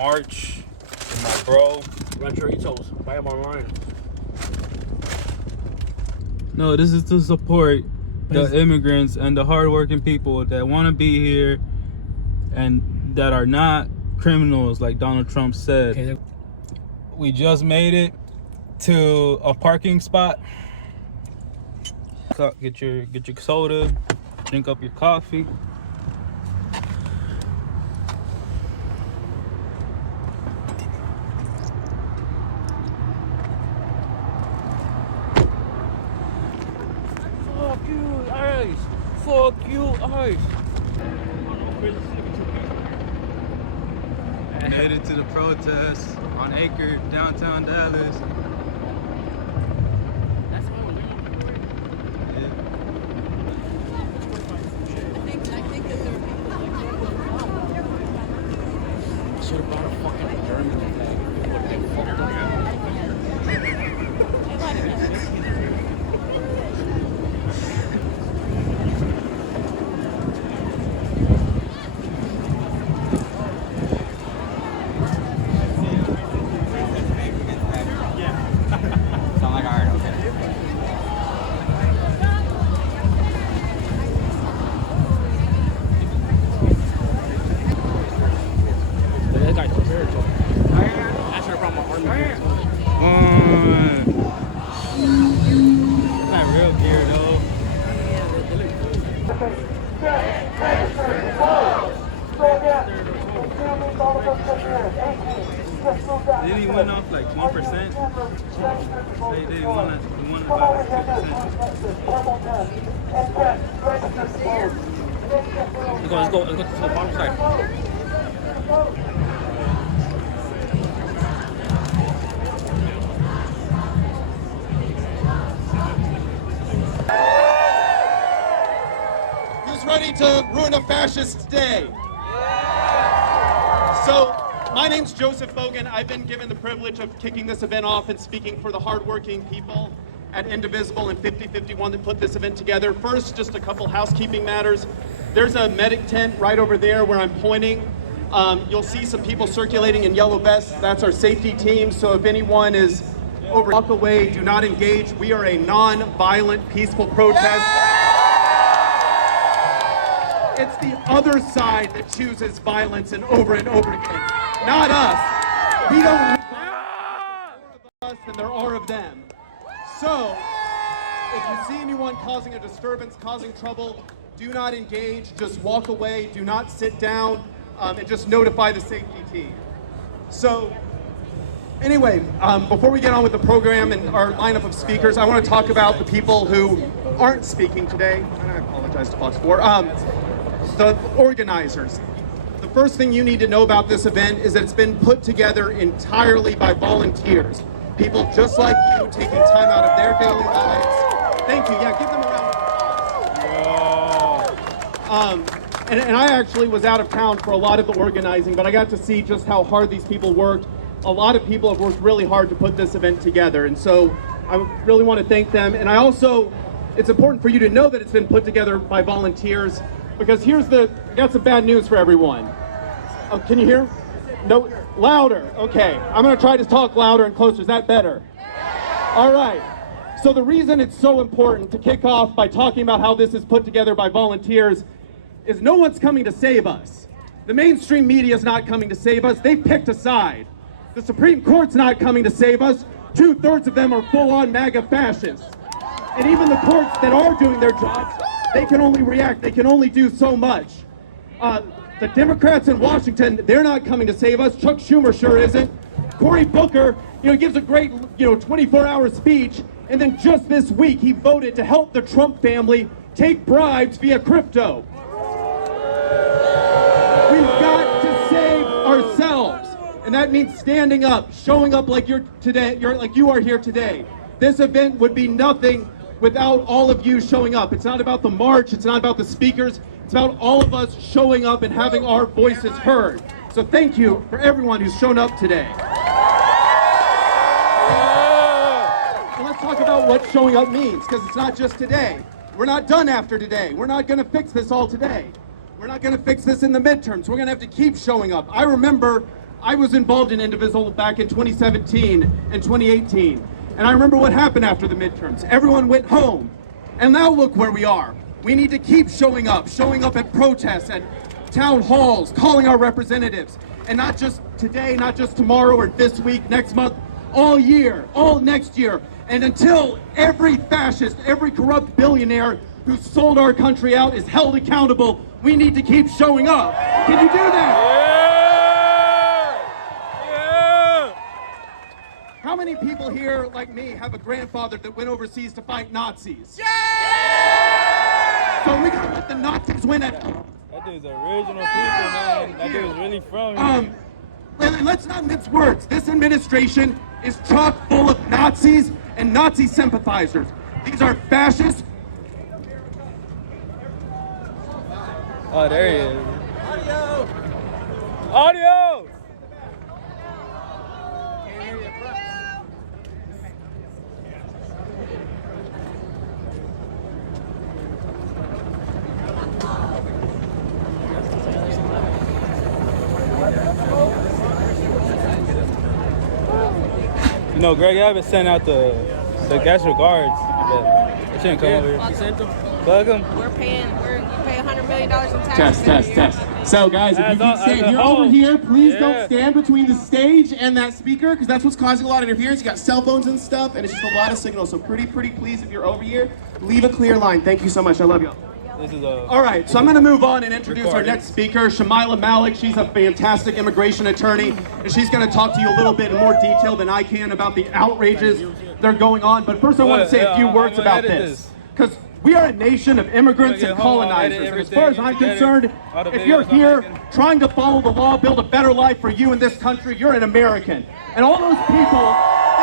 march with my bro. Rancheritos, buy them online. No, this is to support the immigrants and the hardworking people that want to be here and that are not criminals, like Donald Trump said. Okay. We just made it to a parking spot. Get your soda, drink up your coffee. Fuck you, ICE! Fuck you, ICE! Headed to the protest on Acre, downtown Dallas. That's what we're doing. I think that there are people should have brought a fucking German flag. People would get fucked up. Sound like art, okay. That guy's prepared to. I should have brought my army. Not real gear though. Did he win off like 1%? They won about 50%. Let's go to the bottom side. Who's ready to ruin a fascist day? So, my name's Joseph Bogan. I've been given the privilege of kicking this event off and speaking for the hardworking people at Indivisible and 5051 that put this event together. First, just a couple housekeeping matters. There's a medic tent right over there where I'm pointing. You'll see some people circulating in yellow vests. That's our safety team. So if anyone is over, walk away, do not engage. We are a non-violent, peaceful protest. It's the other side that chooses violence and over again. Not us. We don't need more of us than there are of them. So, if you see anyone causing a disturbance, causing trouble, do not engage, just walk away, do not sit down, and just notify the safety team. So, anyway, before we get on with the program and our lineup of speakers, I want to talk about the people who aren't speaking today, and I apologize to Fox 4. The organizers. The first thing you need to know about this event is that it's been put together entirely by volunteers. People just like you taking time out of their daily lives. Thank you. Yeah, give them a round of applause. And I actually was out of town for a lot of the organizing, but I got to see just how hard these people worked. A lot of people have worked really hard to put this event together, and so I really want to thank them. And it's important for you to know that it's been put together by volunteers, because I got some bad news for everyone. Oh, can you hear? No, louder. Okay, I'm gonna try to talk louder and closer. Is that better? All right. So the reason it's so important to kick off by talking about how this is put together by volunteers is no one's coming to save us. The mainstream media is not coming to save us. They've picked a side. The Supreme Court's not coming to save us. 2/3 of them are full-on MAGA fascists. And even the courts that are doing their jobs, they can only react. They can only do so much. The Democrats in Washington, they're not coming to save us. Chuck Schumer sure isn't. Cory Booker, gives a great, 24-hour speech, and then just this week he voted to help the Trump family take bribes via crypto. We've got to save ourselves, and that means standing up, showing up like you are here today. This event would be nothing without all of you showing up. It's not about the march, it's not about the speakers, it's about all of us showing up and having our voices heard. So thank you for everyone who's shown up today. So let's talk about what showing up means, because it's not just today. We're not done after today. We're not gonna fix this all today. We're not gonna fix this in the midterms. We're gonna have to keep showing up. I remember I was involved in Indivisible back in 2017 and 2018. And I remember what happened after the midterms. Everyone went home. And now look where we are. We need to keep showing up at protests, at town halls, calling our representatives. And not just today, not just tomorrow or this week, next month, all year, all next year. And until every fascist, every corrupt billionaire who sold our country out is held accountable, we need to keep showing up. Can you do that? Yeah! How many people here, like me, have a grandfather that went overseas to fight Nazis? Yeah! So we gotta let the Nazis win it. That dude's original people, man. That dude's really from here. And let's not mince words. This administration is chock full of Nazis and Nazi sympathizers. These are fascists. Oh, there he is. Audio! Audio! You know, Greg Abbott sent out the guest regards, but they shouldn't come over here. Bug them. You pay $100 million in taxes. Test. So guys, if you can stand here over here, please don't stand between the stage and that speaker, because that's what's causing a lot of interference. You got cell phones and stuff, and it's just a lot of signals. So pretty please, if you're over here, leave a clear line. Thank you so much. I love you. All right, so I'm going to move on and introduce our next speaker, Shamila Malik. She's a fantastic immigration attorney, and she's going to talk to you a little bit in more detail than I can about the outrages that are going on. But first I want to say a few words about this, because we are a nation of immigrants and colonizers. And as far as I'm concerned, if you're here trying to follow the law, build a better life for you in this country, you're an American. And all those people,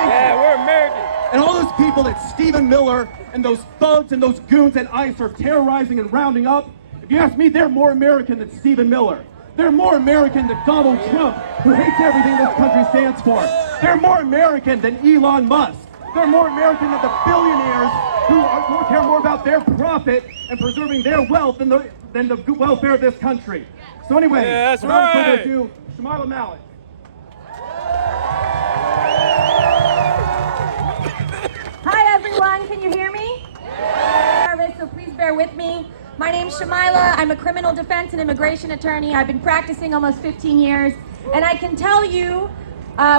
we're American. And all those people that Stephen Miller and those thugs and those goons at ICE are terrorizing and rounding up, if you ask me, they're more American than Stephen Miller. They're more American than Donald Trump, who hates everything this country stands for. They're more American than Elon Musk. They're more American than the billionaires who care more about their profit and preserving their wealth than the welfare of this country. So anyway, without further ado, Shamila Malik. Hi everyone, can you hear me? Nervous, so please bear with me. My name's Shamila. I'm a criminal defense and immigration attorney. I've been practicing almost 15 years, and I can tell you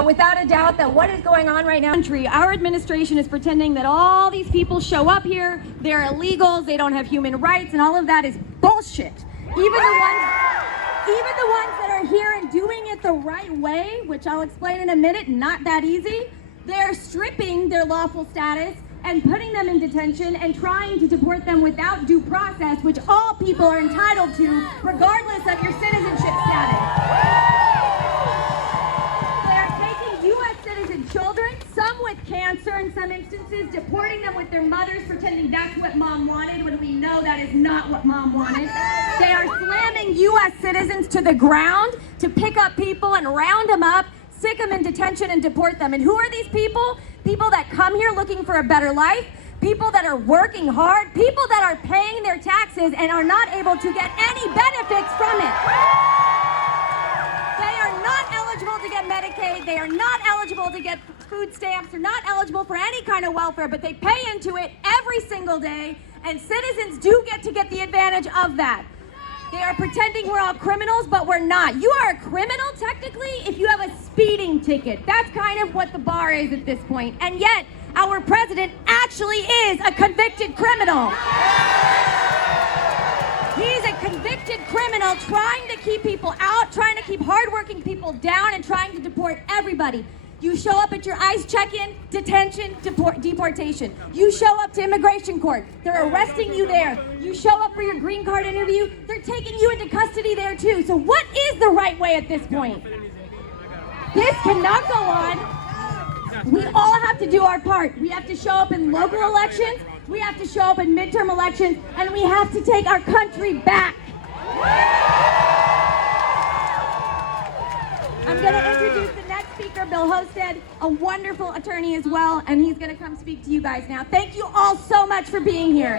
without a doubt that what is going on right now in the country, our administration is pretending that all these people show up here, they're illegals, they don't have human rights, and all of that is bullshit. Even the ones that are here and doing it the right way, which I'll explain in a minute, not that easy, they're stripping their lawful status and putting them in detention and trying to deport them without due process, which all people are entitled to, regardless of your citizenship status. They are taking U.S. citizen children, some with cancer in some instances, deporting them with their mothers, pretending that's what mom wanted, when we know that is not what mom wanted. They are slamming U.S. citizens to the ground to pick up people and round them up, stick them in detention and deport them. And who are these people? People that come here looking for a better life, people that are working hard, people that are paying their taxes and are not able to get any benefits from it. They are not eligible to get Medicaid, they are not eligible to get food stamps, they're not eligible for any kind of welfare, but they pay into it every single day, and citizens do get to get the advantage of that. They are pretending we're all criminals, but we're not. You are a criminal, technically, if you have a speeding ticket. That's kind of what the bar is at this point. And yet, our president actually is a convicted criminal. He's a convicted criminal trying to keep people out, trying to keep hardworking people down, and trying to deport everybody. You show up at your ICE check-in, detention, deportation. You show up to immigration court, they're arresting you there. You show up for your green card interview, they're taking you into custody there too. So what is the right way at this point? This cannot go on. We all have to do our part. We have to show up in local elections, we have to show up in midterm elections, and we have to take our country back. I'm going to introduce the next speaker, Bill Hosted, a wonderful attorney as well, and he's going to come speak to you guys now. Thank you all so much for being here.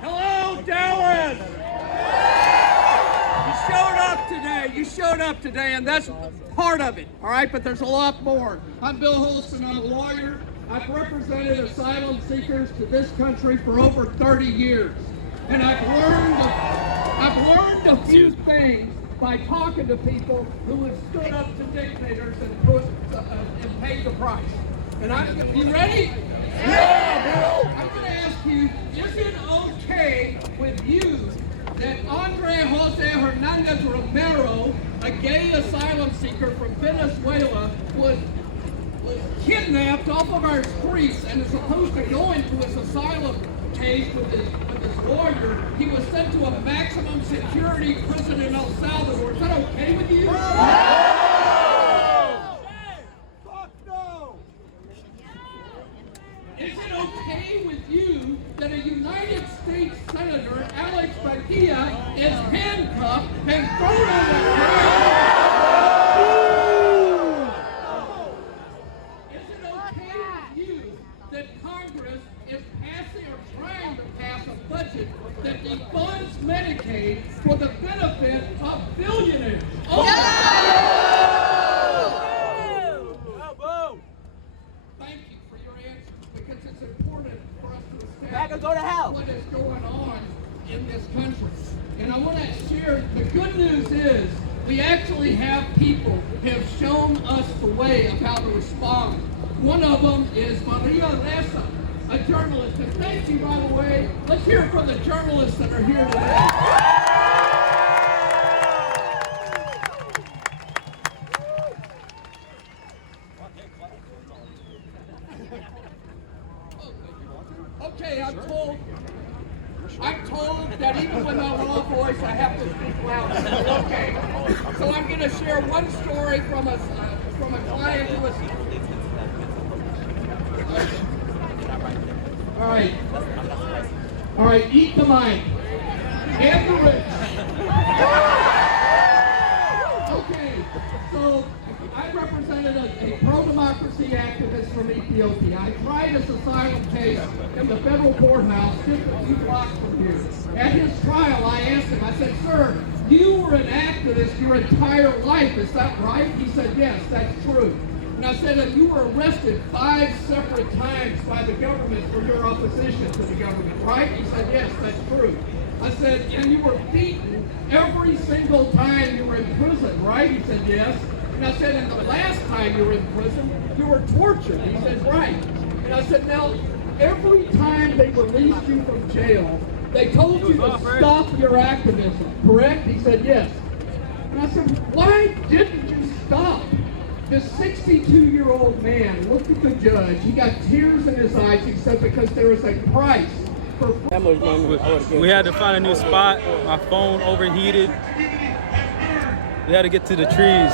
Hello, Dallas! up today, and that's part of it, all right? But there's a lot more. I'm Bill Holston. I'm a lawyer. I've represented asylum seekers to this country for over 30 years. And I've learned a few things by talking to people who have stood up to dictators and paid the price. And you ready? Yeah, Bill! I'm going to ask you, is it okay with you that Andre Jose Hernandez Romero, a gay asylum seeker from Venezuela, was kidnapped off of our streets and is supposed to go into his asylum case with his lawyer? He was sent to a maximum security prison in El Salvador. Is that okay with you? Is it okay with you that a United States Senator, Alex Padilla, is handcuffed and thrown in the ground? Is it okay with you that Congress is passing or trying to pass a budget that defunds Medicaid for the benefit of billionaires? Thank you for your answer, because it's important for us to establish what is going on in this country. And I want to share, the good news is we actually have people who have shown us the way of how to respond. One of them is Maria Ressa, a journalist. And thank you, by the way. Let's hear it from the journalists that are here today. Okay, I'm told that even with my raw voice, I have to speak loud. Okay, so I'm going to share one story from a client who was. All right, eat the mic. And the rich. Okay, so I represented a pro-democracy activist from Ethiopia. I tried his asylum case in the federal courthouse just a few blocks from here. At his trial, I asked him, I said, "Sir, you were an activist your entire life, is that right?" He said, "Yes, that's true." And I said, "You were arrested 5 separate times by the government for your opposition to the government, right?" He said, "Yes, that's true." I said, "And you were beaten every single time you were in prison, right?" He said, "Yes." And I said, "And the last time you were in prison, you were tortured." He said, "Right." And I said, "Now, every time they released you from jail, they told you to stop your activism, correct?" He said, "Yes." And I said, "Why didn't you stop?" This 62-year-old man looked at the judge. He got tears in his eyes. He said, "Because there is a price for..." We had to find a new spot. My phone overheated. We had to get to the trees.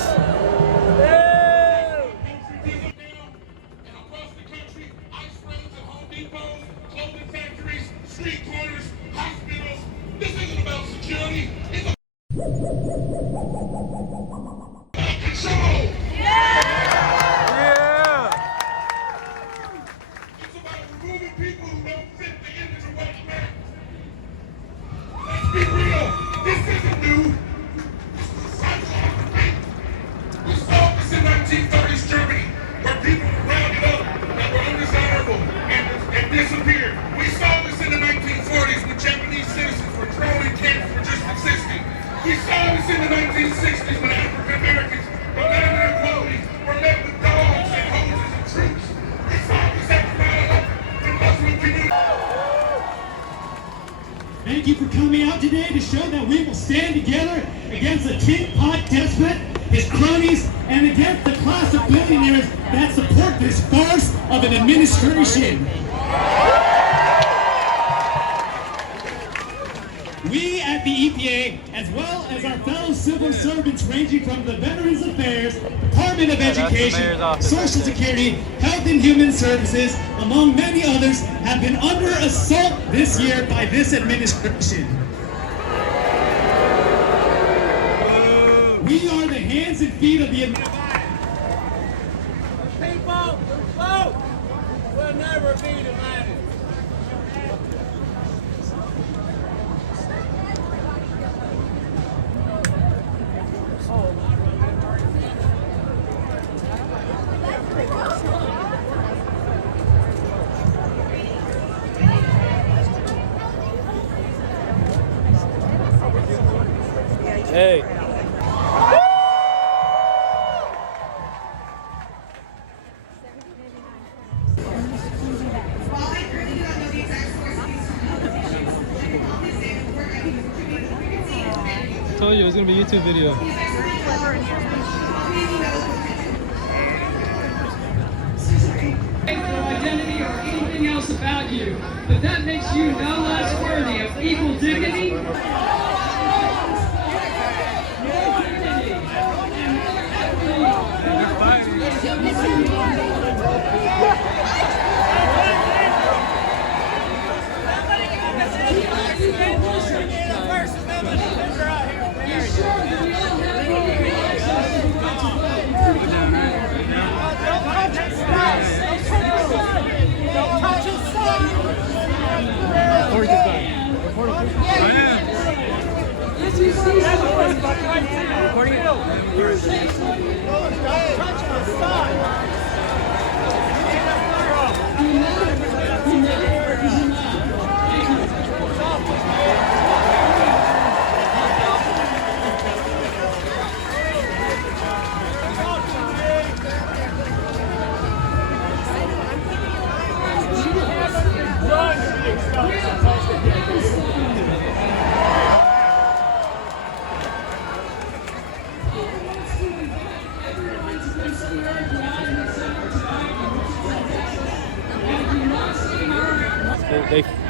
We saw this in the 1960s when African Americans were letting their equality were met with dogs and hoses and troops. We saw this at the battle in Muslim communities. Thank you for coming out today to show that we will stand together against the tin pot despot, his cronies, and against the class of billionaires that support this farce of an administration. We at the EPA, as well as our fellow civil servants ranging from the Veterans Affairs, Department of Education, Social Security, Health and Human Services, among many others, have been under assault this year by this administration. We are the hands and feet of the administration. People who vote will never be divided. Hey. I told you it was gonna be a YouTube video. Identity or anything else about you, but that makes you no less worthy of equal dignity.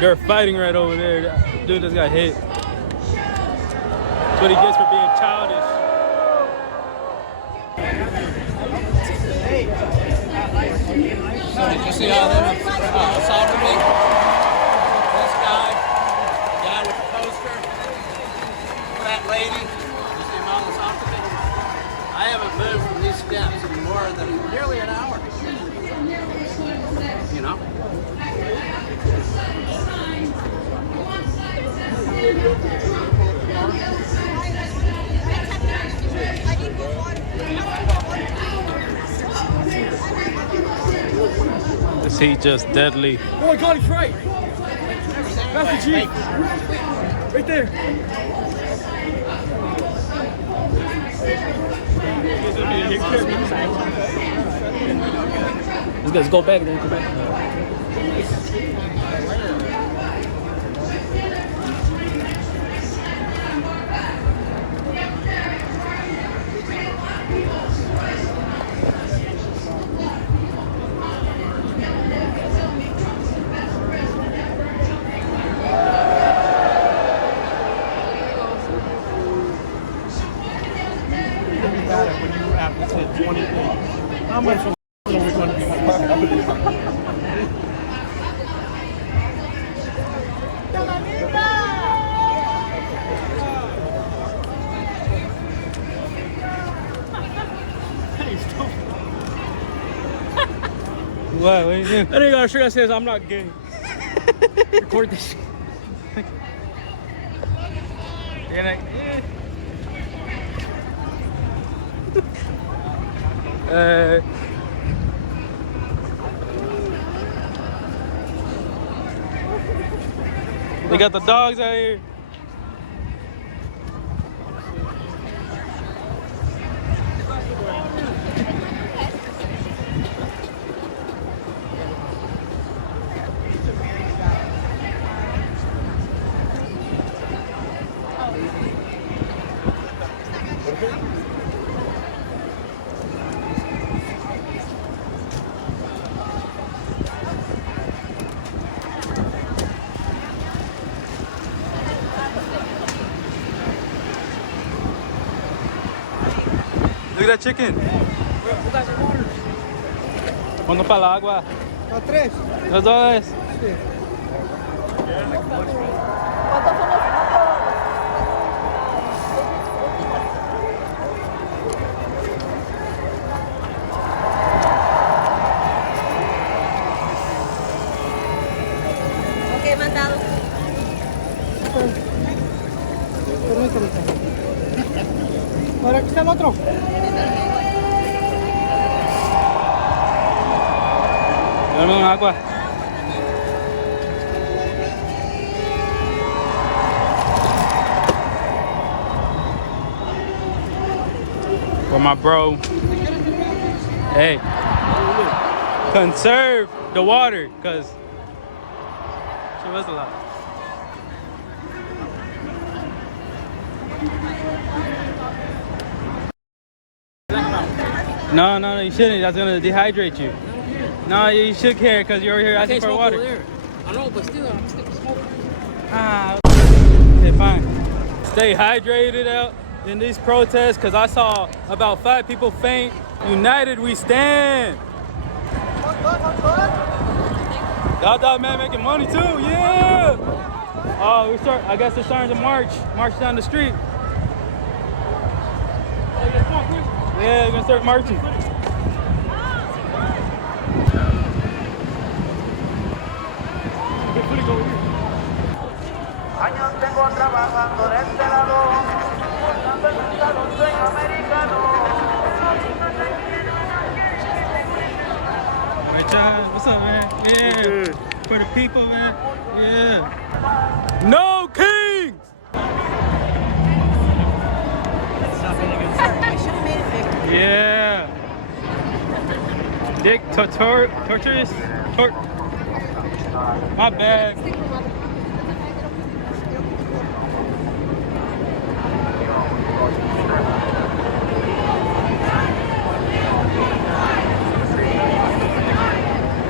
They're fighting right over there. That dude just got hit. That's what he gets for being childish. So did you see how they assaulted me? This guy with the poster, that lady, you see how assaulted me? I haven't moved from these steps in more than nearly an hour. You know? This heat just deadly. Oh my God, he's right. That's the Jeep. Right there. Let's go back, then go back. How much are we going to be? What are you doing? That nigga sure says I'm not gay. Record this. They got the dogs out here. Look at that chicken. ¿Cuándo para el agua? A tres. Los dos. Ok, mandado. Permítame. Ahora aquí está el otro. Dame un agua. For my bro. Hey, conserve the water, cause she was a lot. No, you shouldn't. That's gonna dehydrate you. No, you should care because you're over here asking for water. I know, but still, I'm still smoking. Okay, fine. Stay hydrated out in these protests because I saw about 5 people faint. United we stand. Y'all man making money too, yeah. Oh, I guess they're starting to march down the street. Yeah, they're gonna start marching. Años tengo trabajando de este lado, buscando el mensaje, un sueño americano. Right, John? What's up, man? Yeah. For the people, man. Yeah. No kings! Yeah. Torturous? My bad.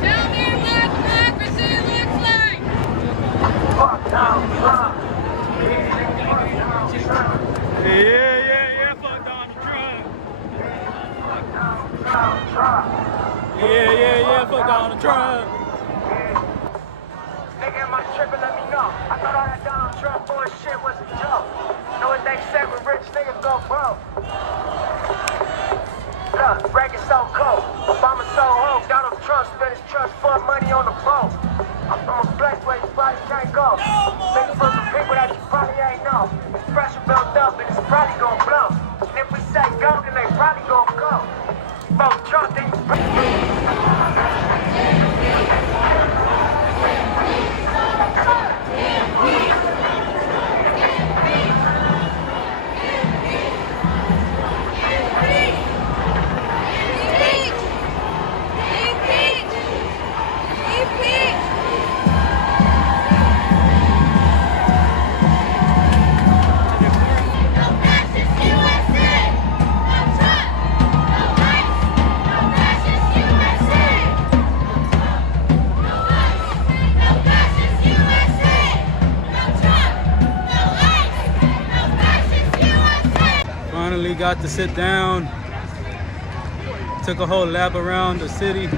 Tell me what democracy looks like. Yeah, fuck Donald Trump. Yeah, fuck Donald Trump. Nigga, my trip and let me know. I thought all that Donald Trump bullshit was a joke. Know what they said when rich niggas go broke. Look, break it so cold. Obama so old. Donald Trump spent his trust fund money on the boat. I'm from a place where you probably can't go. Thinking for some people that you probably ain't know. It's pressure built up and it's probably gonna blow. And if we say go, then they probably gonna go. Vote Trump, then Finally got to sit down. Took a whole lap around the city.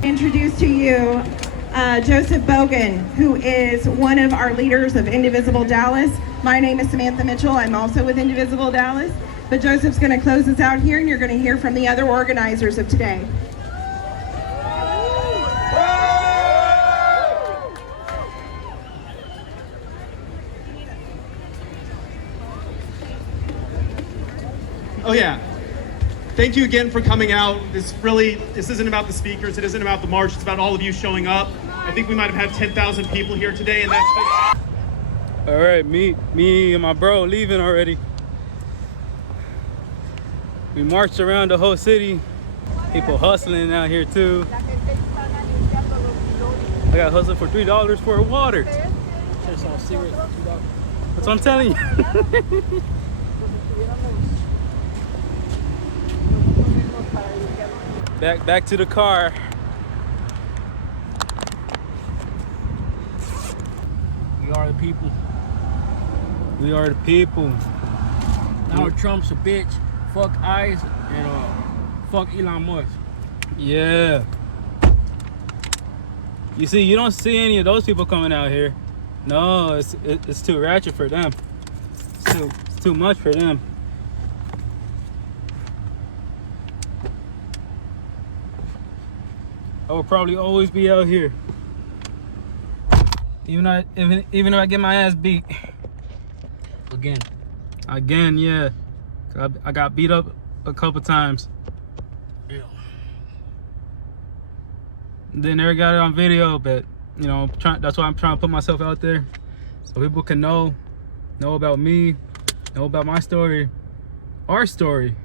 Introduce to you Joseph Bogan, who is one of our leaders of Indivisible Dallas. My name is Samantha Mitchell. I'm also with Indivisible Dallas. But Joseph's going to close us out here, and you're going to hear from the other organizers of today. Oh yeah. Thank you again for coming out. This isn't about the speakers. It isn't about the march. It's about all of you showing up. I think we might have had 10,000 people here today, and that's All right, me and my bro leaving already. We marched around the whole city. People hustling out here too. I got hustled for $3 for a water. That's all serious. That's what I'm telling you. Back to the car. We are the people. We are the people. Donald Trump's a bitch. Fuck ICE and fuck Elon Musk. Yeah. You see, you don't see any of those people coming out here. No, it's too ratchet for them. It's too much for them. I will probably always be out here, even if I get my ass beat again. Yeah, I got beat up a couple times. Yeah. They never got it on video, but you know, that's why I'm trying to put myself out there so people can know about me, know about my story, our story.